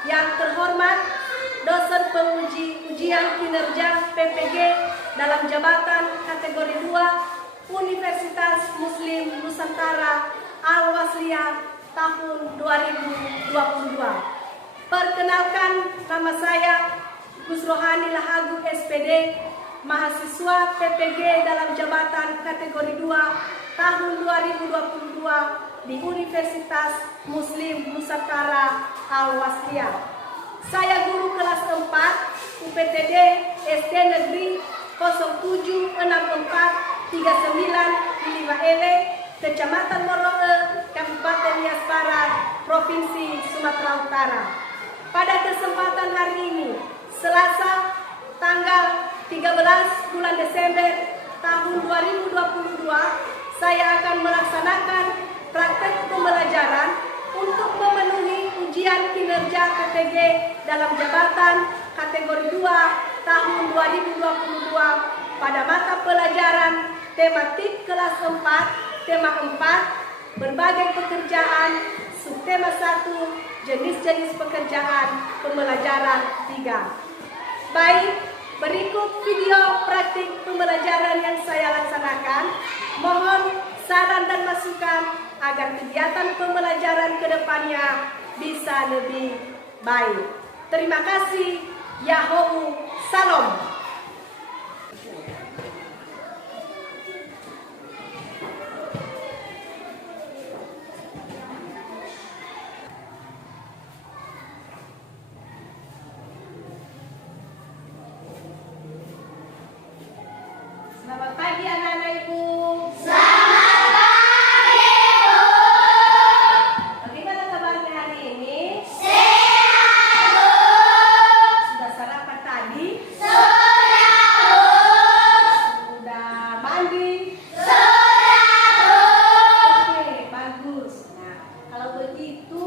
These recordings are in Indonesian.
Yang terhormat dosen penguji ujian kinerja PPG dalam jabatan kategori 2 Universitas Muslim Nusantara Al-Wasliyah tahun 2022. Perkenalkan, nama saya Gus Rohani Lahagu SPD, mahasiswa PPG dalam jabatan kategori 2 tahun 2022 di Universitas Muslim Nusantara Al-Wasliyah. Saya guru kelas 4 UPTD SD Negeri 076439 Kecamatan Moroe, Kabupaten Nias Barat, Provinsi Sumatera Utara. Pada kesempatan hari ini, Selasa tanggal 13 bulan Desember tahun 2022, saya akan melaksanakan praktek pembelajaran untuk memenuhi ujian kinerja PPG dalam jabatan kategori 2 tahun 2022 pada mata pelajaran tematik kelas 4, tema 4, berbagai pekerjaan, subtema 1, jenis-jenis pekerjaan, pembelajaran 3. Baik, berikut video praktik pembelajaran yang saya laksanakan. Mohon saran dan masukan agar kegiatan pembelajaran ke depannya bisa lebih baik. Terima kasih. Yahoo, salam. Selamat pagi anak-anak Ibu. Selamat pagi, Bu. Bagaimana kabarnya hari ini? Sehat, Bu. Sudah sarapan tadi? Sudah, Bu. Sudah mandi? Sudah, Bu. Oke, bagus. Nah, kalau begitu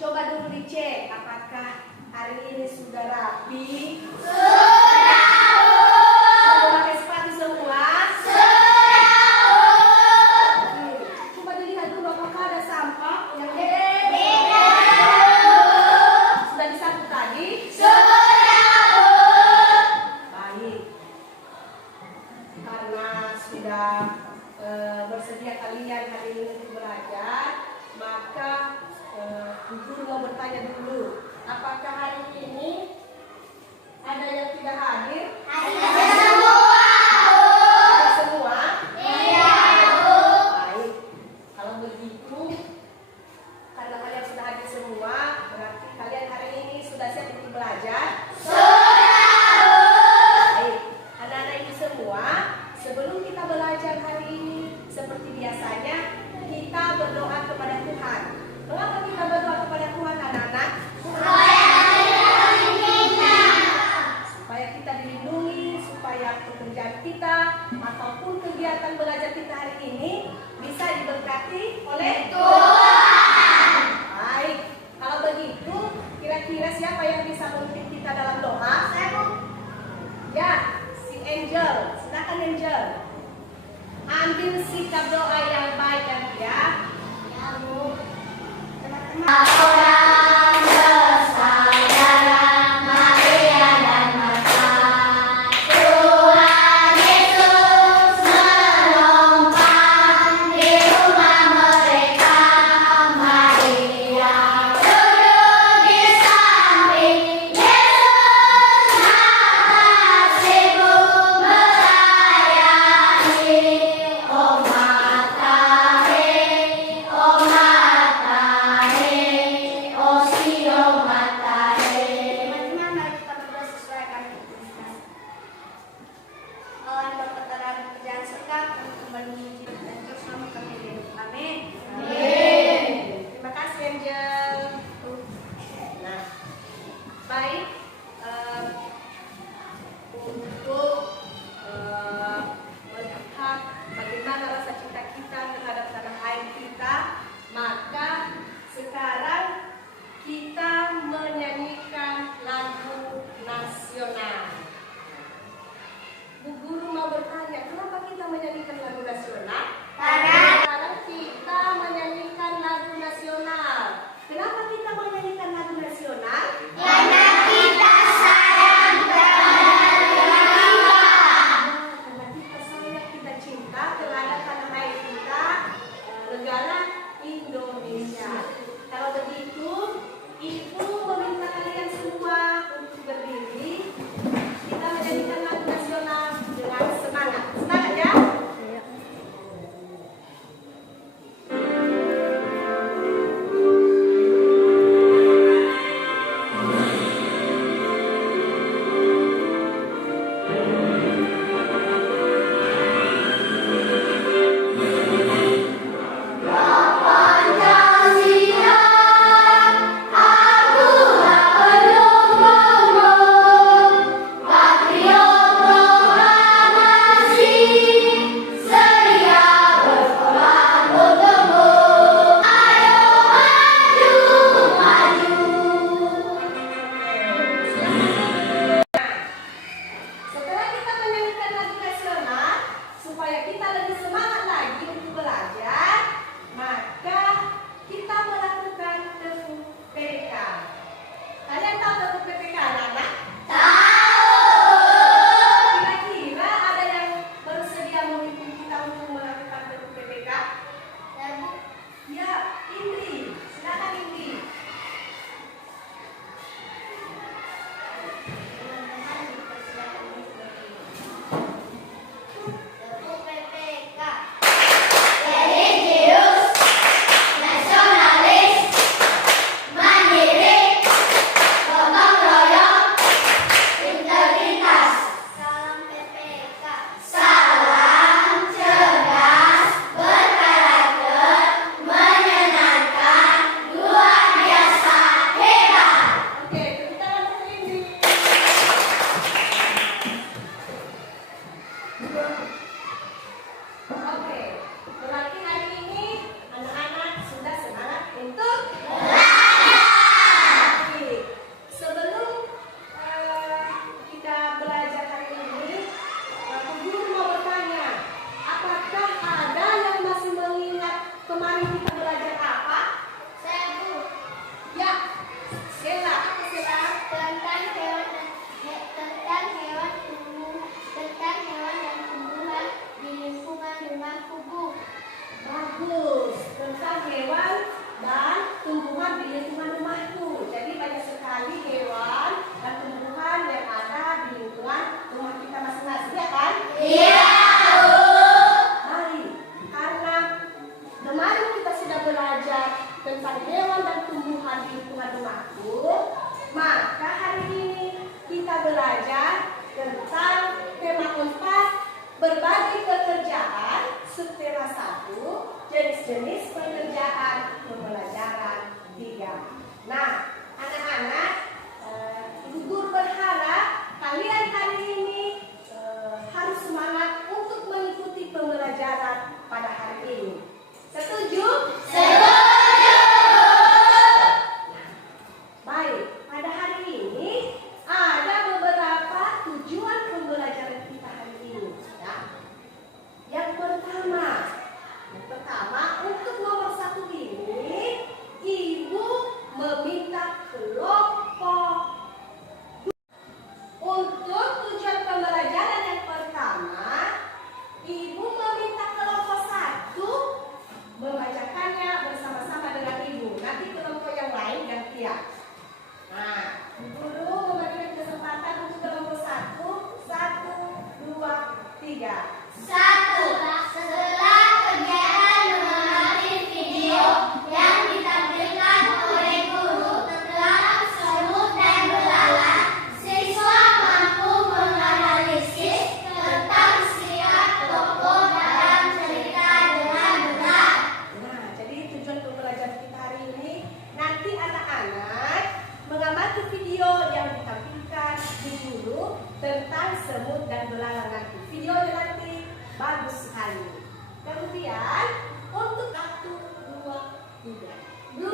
coba dulu dicek apakah hari ini sudah rapi? Sudah, Bu. Sudah pakai sepatu semua? Sudah, Bu. Oke, coba dilihat dulu apakah ada sampah yang Tidak, sudah disapu tadi? Sudah, Bu. Baik. Karena sudah bersedia kalian hari ini untuk belajar, maka guru mau bertanya dulu, apakah hari ini ada yang tidak hadir? Ada semua, Bu. Ada semua? Iya, Bu. Baik. Kalau begitu, karena kalian sudah hadir semua, berarti kalian hari ini sudah siap untuk belajar? Sudah, Bu. Baik, anak-anak ini semua, sebelum kita belajar hari ini, seperti biasanya, kita berdoa kepada Tuhan. Mengapa kita berdoa kepada Tuhan, anak-anak? Supaya kita Supaya kita dilindungi, supaya hewan dan tumbuhan di lingkungan rumahku. Jadi banyak sekali hewan dan tumbuhan yang ada di lingkungan rumah kita masing-masing, ya kan? Iya. Mari, karena kemarin kita sudah belajar tentang hewan dan tumbuhan di lingkungan rumahku, maka hari ini kita belajar tentang tema 4, berbagi pekerjaan, subtema 1, jenis-jenis pekerjaan pembelajaran 3. Nah, anak-anak, Ibu Guru berharap kalian hari ini harus semangat untuk mengikuti pembelajaran pada hari ini. Setuju? Setuju. Baik, pada hari ini ada beberapa tujuan pembelajaran kita hari ini. Ya. Yang pertama, untuk nomor 1 ini, Ibu meminta kelompok. Untuk tujuan pembelajaran yang pertama, Ibu meminta kelompok 1 membacakannya bersama-sama dengan Ibu. Nanti kelompok yang lain gantian. Nah, Guru memberikan kesempatan untuk kelompok 1. 1, 2, 3. 1. Setelah kegiatan mengamati video yang ditampilkan oleh guru tentang semut dan belalang, siswa mampu menganalisis tentang sifat tokoh dalam cerita dengan benar. Nah, jadi tujuan pembelajaran kita hari ini, nanti anak-anak mengamati video yang ditampilkan di guru tentang semut dan belalang nanti. Videonya nanti bagus sekali. Kemudian untuk 1, 2, 3. 2.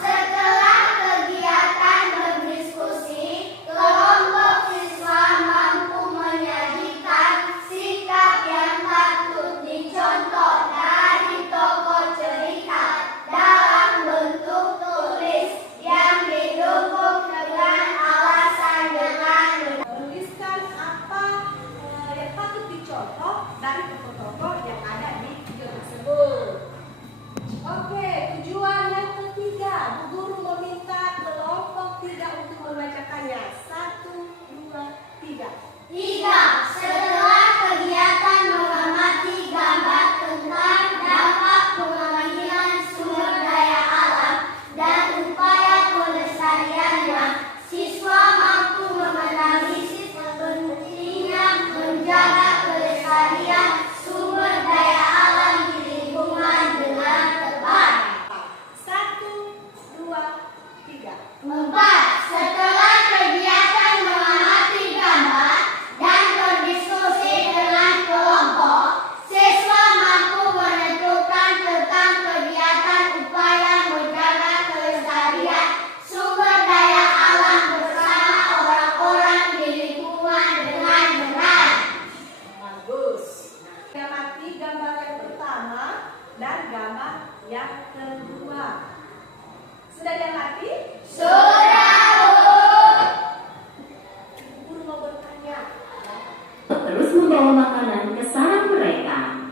Setelah kegiatan berdiskusi, kelompok siswa mampu menyajikan sikap yang patut dicontoh dari tokoh cerita dalam bentuk tulis yang didukung dengan alasan dengan Menuliskan apa yang patut dicontoh dari tokoh-tokoh yang ada di video tersebut. Oke, tujuan yang ketiga, Bu Guru meminta kelompok 3 untuk membacakannya. 1, 2, 3. 3. Setelah kegiatan mengamati gambar tentang dampak pengambilan sumber daya alam dan upaya pelestariannya, siswa mampu menganalisis pentingnya menjaga pelestarian sumber daya alam di lingkungan dengan tepat. 1, 2, 3. 4. Setelah kegiatan mengamati gambar dan berdiskusi dengan kelompok, siswa mampu menentukan tentang kegiatan upaya menjaga kelestarian sumber daya alam bersama orang-orang di lingkungan dengan benar. Bagus. Nah, amati gambar yang pertama dan gambar yang kedua. Sudah diamati? Sudah, Bu. Guru mau bertanya. Terus membawa makanan ke sarang mereka.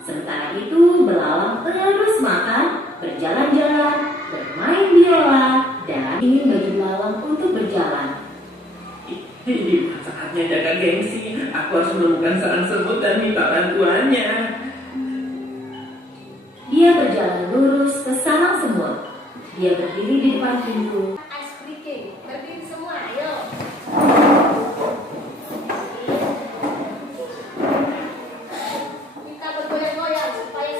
Sementara itu, belalang terus makan, berjalan-jalan, bermain biola, dan ingin bagi belalang untuk berjalan. Saatnya jaga gengsi. Aku harus menemukan sarang semut dan minta bantuannya. Dia berjalan lurus ke sarang semut. Dia berdiri di depan pintu. Ice breaking. Berdiri semua, ayo. Kita bergoyang-goyang supaya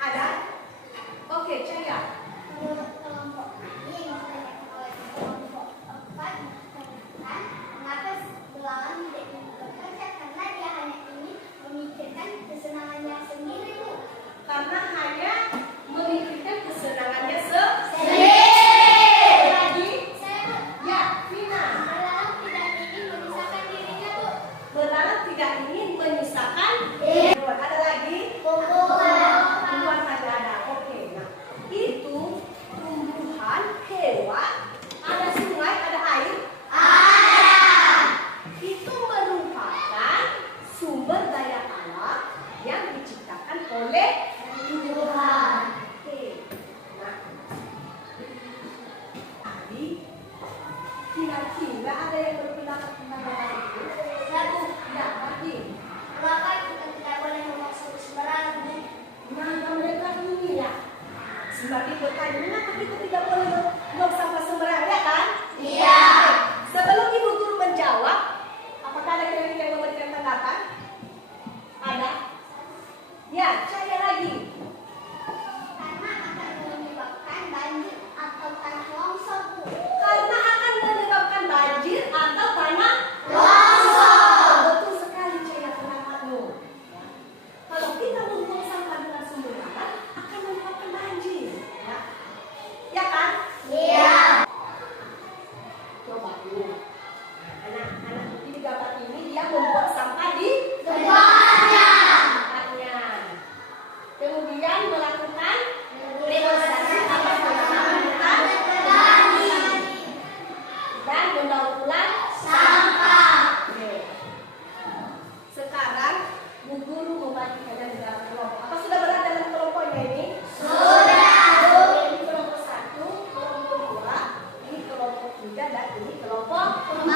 Ada? Oke, Caya. Menurut kelompok ini yang ditanyakan oleh kelompok 4 mengatakan mengapa belalang tidak ingin bekerja karena dia hanya ingin memikirkan kesenangannya sendiri, Bu. Karena hanya memikirkan kesenangannya sendiri. Sendiri. Lagi? Saya, Bu. Ya, Vina. Belalang tidak ingin memisahkan dirinya, Bu. Belalang tidak ingin menyisakan. Ada lagi? Tumbuhan saja ada. Oke, nah itu tumbuhan, hewan, ada sungai, ada air. Itu merupakan sumber daya alam yang diciptakan oleh Tuhan. Oke, nah tadi kira-kira ada yang berpendapat tentang hal itu? Satu, ya, tadi. Mengapa kita tidak boleh memaksud sembarangan, Bu? Nah, mereka ini ya. Sebagai bertanya, mengapa kita tidak boleh buang sampah sembarangan, ya kan? Iya. Sebelum Ibu Guru menjawab, apakah ada kira-kira yang memberikan tanggapan? Ada? Ya, saya lagi. Karena akan menyebabkan banjir atau tanah longsor, Bu. Karena akan menyebabkan banjir atau tanah Longsor. Betul sekali, saya pendapatmu. Kalau kita membuang sampah dengan sembarangan, akan menyebabkan banjir. Ya, ya kan? Iya. Coba dulu. Anak-anak di gambar ini dia membuat sampah di Tempatnya. tempatnya. Kemudian melakukan demonstrasi atas keselamatan dan mendaur ulang Sampah. Oke. Sekarang Bu Guru membagikannya di dalam kelompok. Apa sudah berada dalam kelompoknya ini? Sudah, Bu. Ini kelompok 1, kelompok 2, ini kelompok 3, dan ini kelompok 4.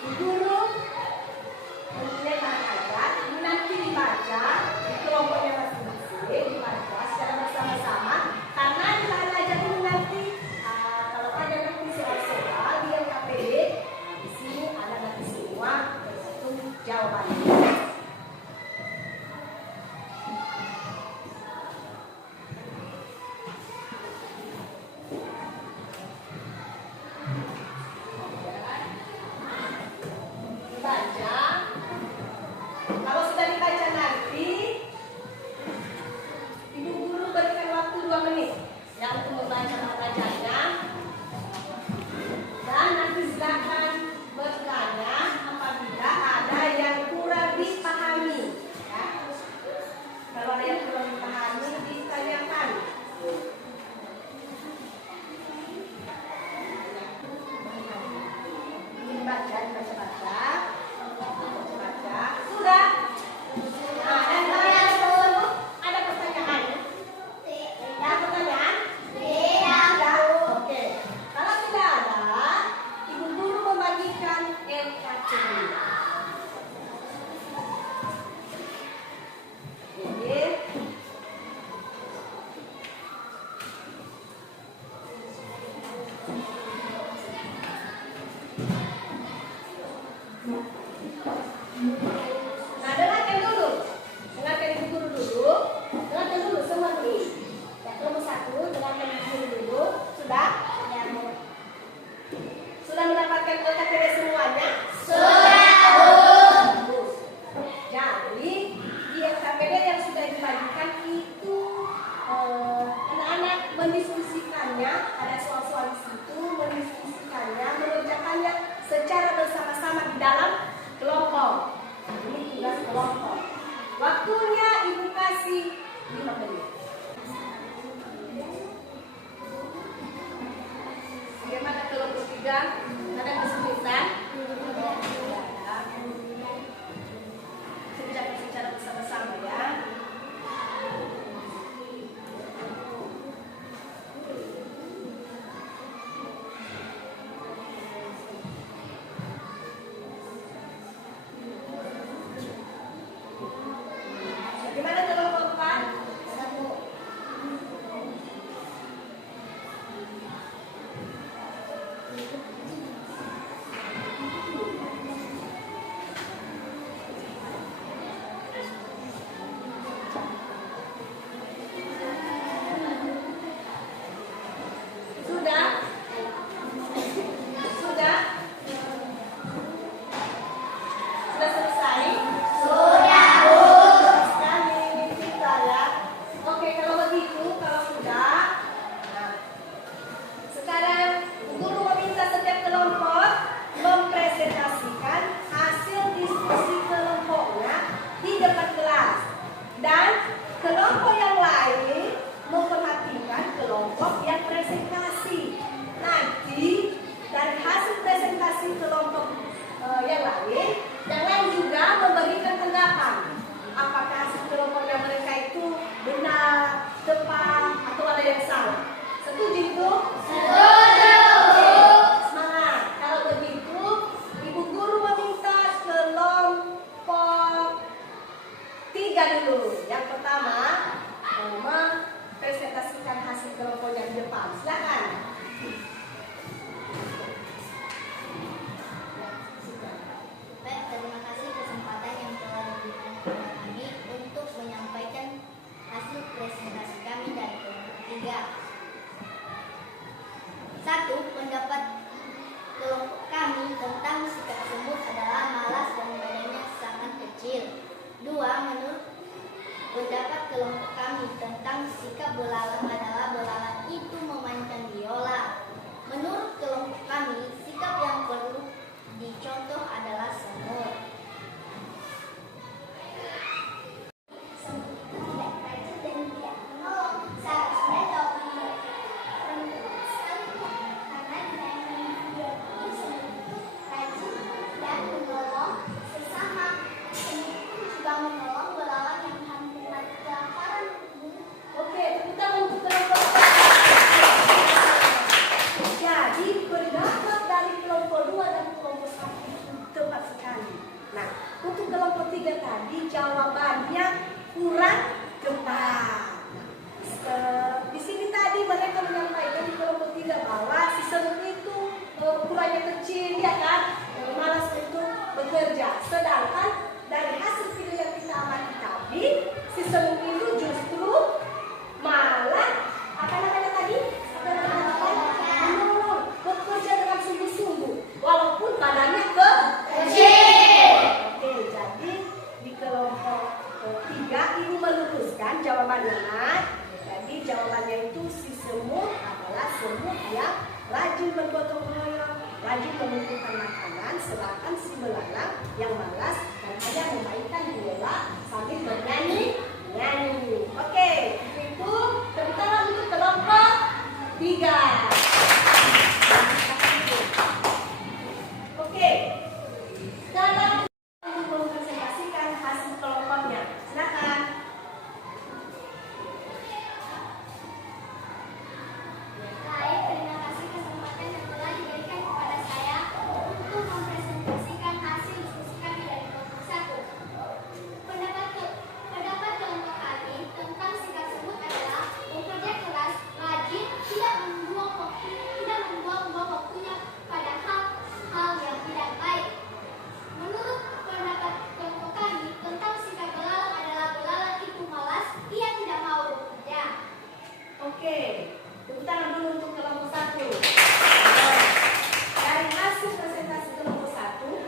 Bu Guru mempunyai ayat ini nanti dibaca di kelompoknya masing-masing, dibaca secara bersama-sama karena di ajar ini nanti kalau ada nanti soal-soal di LKPD, di sini ada nanti semua tergantung jawabannya. Dibaca. Kalau sudah dibaca nanti, Ibu Guru berikan waktu 2 menit ya untuk membaca bacanya. Dan nanti silakan bertanya apabila ada yang kurang dipahami. Ya. Kalau ada yang kurang dipahami, ditanyakan. Dibaca. Sudah. Nah, dan kalian tersebut ada pertanyaan? Ada pertanyaan? Tidak. Oke. Kalau tidak ada, Ibu Guru membagikan LKCD. Jadi, nah, dengarkan dulu. Dengarkan Ibu Guru dulu. Dengarkan dulu semua dulu. Ya, kelompok 1, dengarkan Ibu Guru dulu. Sudah? Ya, sudah mendapatkan LKPD semuanya? Sudah, Bu. Bagus. Jadi, di LKPD yang sudah dibagikan itu anak-anak mendiskusikannya, ada soal-soal di situ, mendiskusikannya, mengerjakannya secara bersama-sama di dalam kelompok. Ini tugas kelompok. Waktunya Ibu kasih 5 menit. Bagaimana kelompok 3? Ada kesulitan? Kerjakan secara bersama-sama ya. Bagaimana kelompok 4? pendapat kelompok kami tentang sikap belalang adalah belalang itu memainkan biola. Menurut kelompok kami, sikap yang perlu dicontoh adalah semut. Semut itu tidak rajin dan tidak menolong. Seharusnya jawaban mereka rendah sekali, karena dianggap semut itu rajin dan menolong sesama. Semut pun juga menolong belalang yang hampir mati kelaparan. Oke, tepuk tangan untuk kelompok. Jadi pendapat dari kelompok 2 dan kelompok 1 itu tepat sekali. Nah, untuk kelompok 3 tadi jawabannya kurang tepat. Di sini tadi mereka menyampaikan di kelompok 3 bahwa si semut itu ukurannya kecil, ya kan, malas untuk bekerja. Sedangkan dari hasil video yang kita amati tadi, si semut itu justru malah apa namanya tadi? Menolong, bekerja dengan sungguh-sungguh, walaupun badannya kecil. Oke, jadi di kelompok 3 ibu meluruskan jawabannya. Jadi jawabannya itu si semut adalah semut yang rajin bergotong royong, rajin mengumpulkan makanan, sedangkan si belalang yang malas dan hanya memainkan biola sambil bernyanyi. Oke, itu tepuk tangan untuk kelompok 3. Oke, sekarang untuk mempresentasikan hasil kelompoknya. Silakan. Baik, terima kasih kesempatan yang telah diberikan kepada saya untuk mempresentasikan hasil diskusi kami dari kelompok 1. Pendapat kelompok kami tentang sikap semut adalah bekerja keras, rajin, tidak membuang-buang waktunya pada hal-hal yang tidak baik. Menurut pendapat kelompok kami tentang sikap belalang adalah belalang itu malas, ia tidak mau bekerja. Oke, tepuk tangan dulu untuk kelompok 1. Dari hasil presentasi kelompok 1,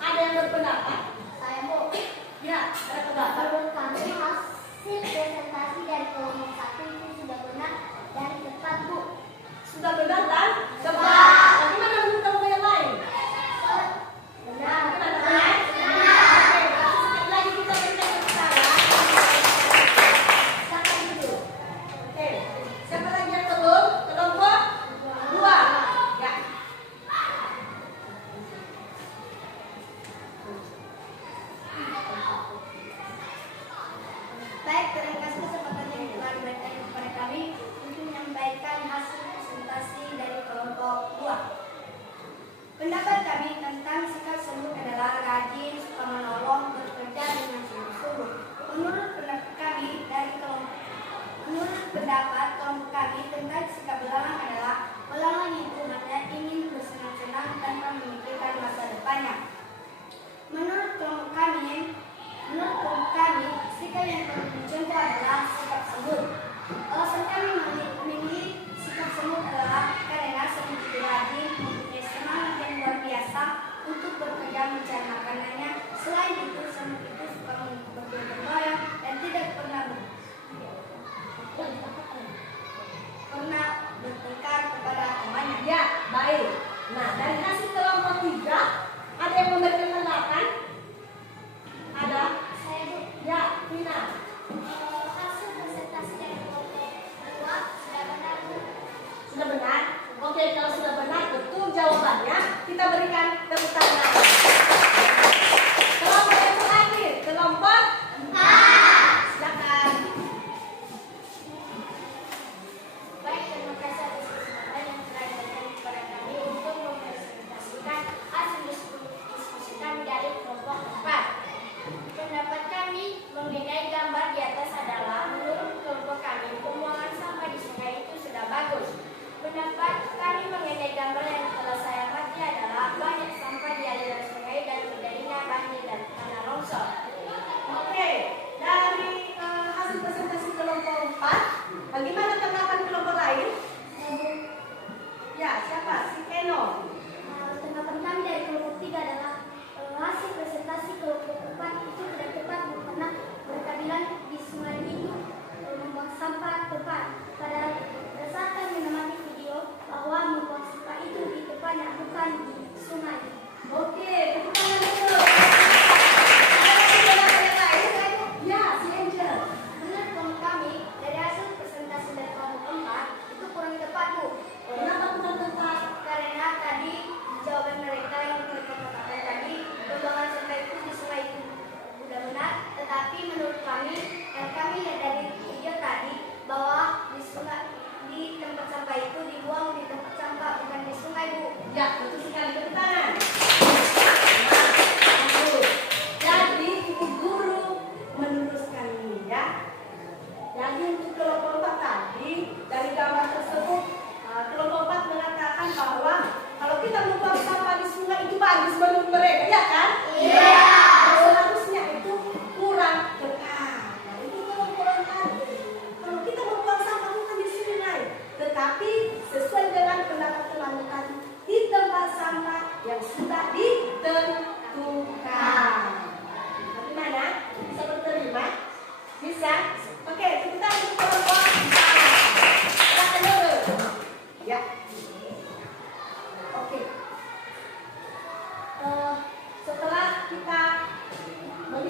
ada yang berpendapat? Saya mau Ya, ada pendapat. menurut kami hasil presentasi dari kelompok 1 itu sudah benar dan tepat, Bu. Sudah benar dan tepat. Bagaimana menurut kelompok yang lain? Benar. Benar. Oke, sekali lagi kita berikan tepuk tangan. Siapa dulu? Oke, siapa lagi yang belum? Kelompok 2. Ya. Baik, terima kasih kesempatan yang telah diberikan kepada kami untuk menyampaikan hasil presentasi dari kelompok 2. Pendapat kami tentang sikap semut adalah rajin, suka menolong, bekerja dengan sungguh-sungguh. Menurut pendapat kelompok kami tentang sikap belalang adalah belalang itu hanya ingin bersenang-senang tanpa memikirkan masa depannya. Menurut kelompok kami, sikap yang perlu dicontoh adalah sikap semut. Alasan kami memilih sikap semut adalah karena semut itu rajin, mempunyai semangat yang luar biasa untuk bekerja mencari makanannya. Selain itu, semut itu suka bergotong royong dan tidak pernah bertengkar kepada temannya. Ya, baik. Nah, dari hasil kelompok 3, ada yang memberikan tanggapan? Ada? Saya Bu, Ya, Tina. hasil presentasi dari kelompok 2 sudah benar, Bu. Sudah benar? Oke, kalau sudah benar, betul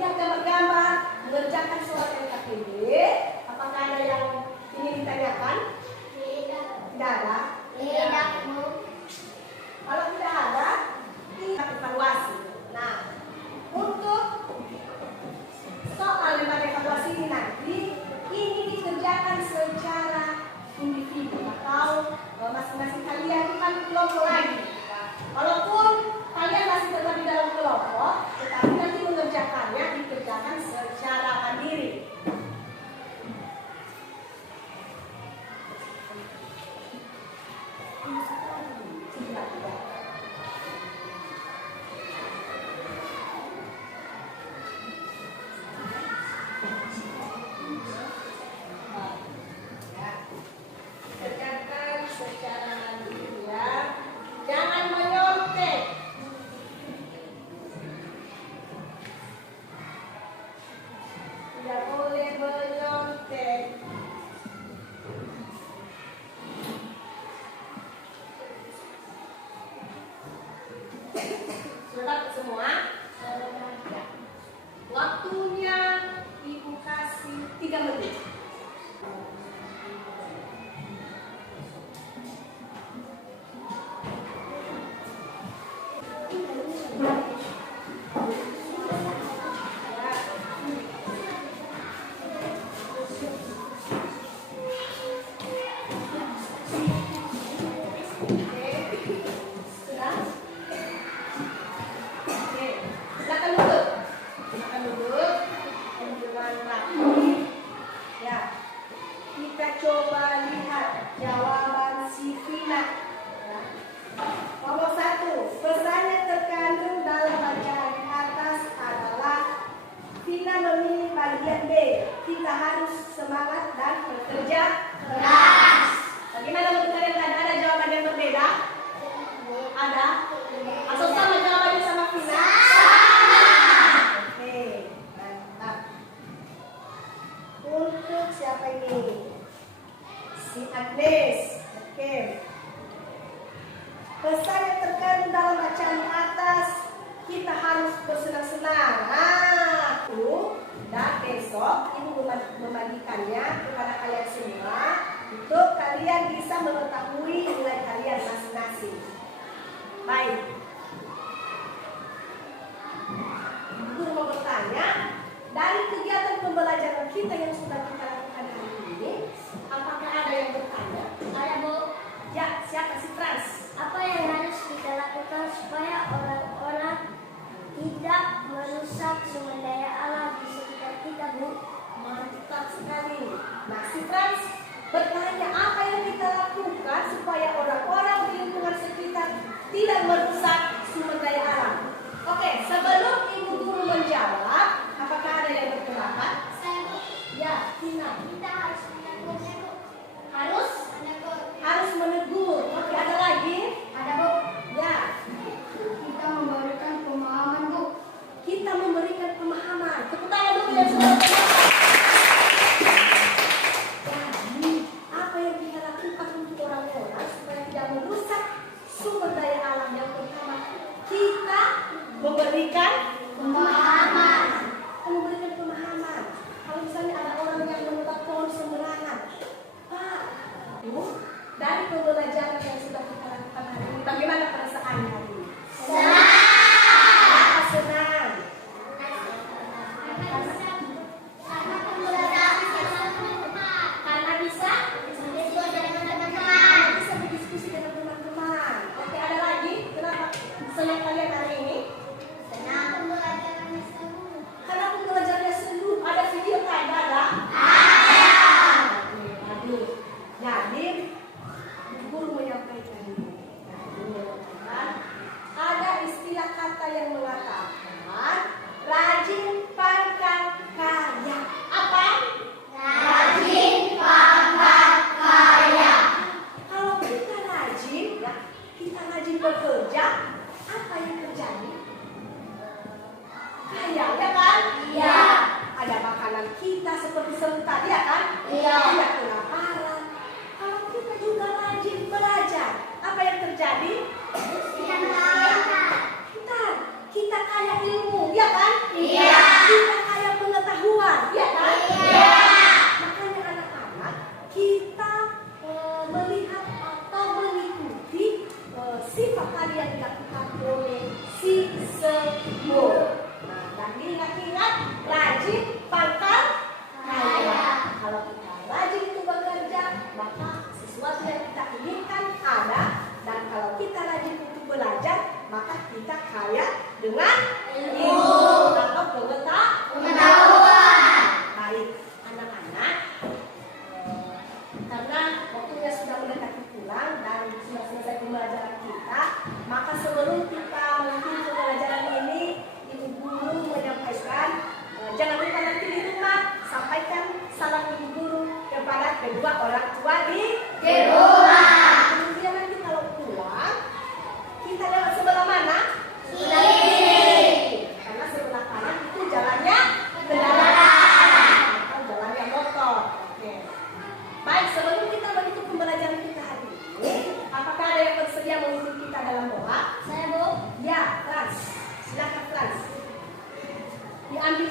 melihat gambar-gambar, mengerjakan soal LKPD. Apakah ada yang ingin ditanyakan? Tidak ada? Tidak, Bu. Kalau tidak ada, kita evaluasi. Nah, untuk soal lembaga evaluasi ini nanti, ini dikerjakan secara individu atau masing-masing kalian kan kelompok lagi. Walaupun kalian masih tetap di dalam kelompok, tetapi nanti mengerjakannya dikerjakan secara mandiri. Kerjakan secara mandiri ya. Jangan menyontek. Tidak boleh menyontek. Sudah semua? Ya. Waktunya Ibu kasih 3 menit. Silakan duduk. Dengan rapi. Ya, kita coba lihat jawaban si Vina. Ya. Nomor 1, pesan yang terkandung dalam bacaan di atas adalah Vina memilih bagian B. Kita harus semangat dan bekerja keras. Bagaimana menurut kalian? Ada jawaban yang berbeda? Ada? Atau sama jawabannya sama Vina? Oke, mantap. Untuk siapa ini? Si Agnes. Oke. Pesan yang terkandung dalam bacaan di atas, kita harus bersenang-senang. Nah, itu. Dan besok Ibu membagikannya kepada kalian semua untuk kalian bisa mengetahui nilai kalian masing-masing. Baik. Guru mau bertanya, dari kegiatan pembelajaran kita yang sudah kita lakukan hari ini, apakah ada yang bertanya? Ada, Bu. Ya, siapa si Frans? Apa yang harus kita lakukan supaya orang-orang tidak merusak sumber daya alam di sekitar kita, Bu? Mantap sekali. Nah, si Frans bertanya apa yang kita lakukan supaya orang-orang di lingkungan sekitar tidak merusak sumber daya alam. Oke, sebelum Ibu Guru menjawab, apakah ada yang berpendapat? Saya, Bu. Ya, Tina. Kita harus menegurnya, Bu. Harus Menegur. menegur. Oke, ada lagi? Ada, Bu. Ya, Kita memberikan pemahaman, Bu. kita memberikan pemahaman. Tepuk tangan dulu yang sudah berpendapat. Jadi, apa yang kita lakukan untuk orang-orang supaya tidak merusak sumber daya alam? Yang pertama, kita memberikan Pemahaman. memberikan pemahaman. Kalau misalnya ada orang yang menebak pohon sembarangan, Pak, Bu, dari pembelajaran yang sudah kita lakukan hari ini, bagaimana perasaannya hari ini? Kenapa senang? Karena bisa berdiskusi dengan teman-teman. Oke, ada lagi? Kenapa senang kalian hari ini? Karena pembelajarannya seru. Ada video kan? Ada? Aduh. Jadi, guru menyampaikan ini. Nah, guru menyampaikan, ada istilah kata yang mengatakan rajin pangkat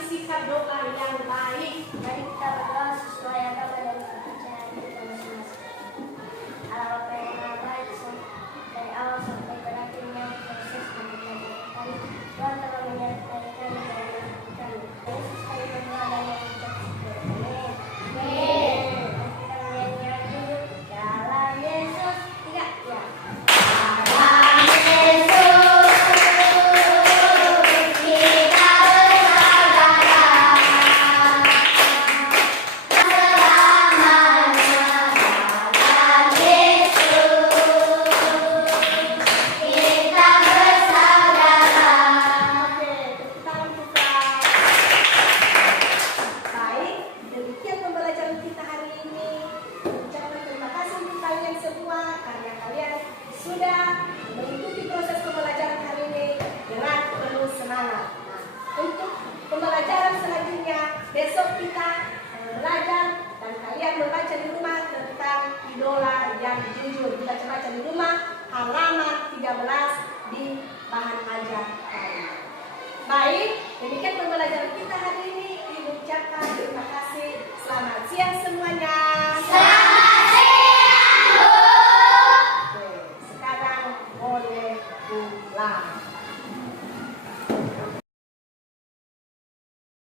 sikap doa yang baik. Mari kita berdoa sesuai agama dan kepercayaan kita masing-masing. Allah Bapa yang Maha Baik, dari awal sampai berakhirnya proses kami. Tuhan telah menyertai kami dan menyertai kami. Yesus kami berdoa dan mengucap syukur. Amin. Kita menyanyikan dulu. Dalam Yesus, tiga, ya. Dalam Yesus kita Oke, tepuk tangan kita. Baik, demikian pembelajaran kita hari ini. Ucapkan terima kasih untuk kalian semua karena kalian sudah mengikuti proses pembelajaran hari ini dengan penuh semangat. Nah, untuk pembelajaran selanjutnya besok kita belajar dan kalian membaca di rumah tentang idola yang jujur. Kita baca di rumah halaman 13 di bahan ajar kalian. Baik, demikian pembelajaran kita.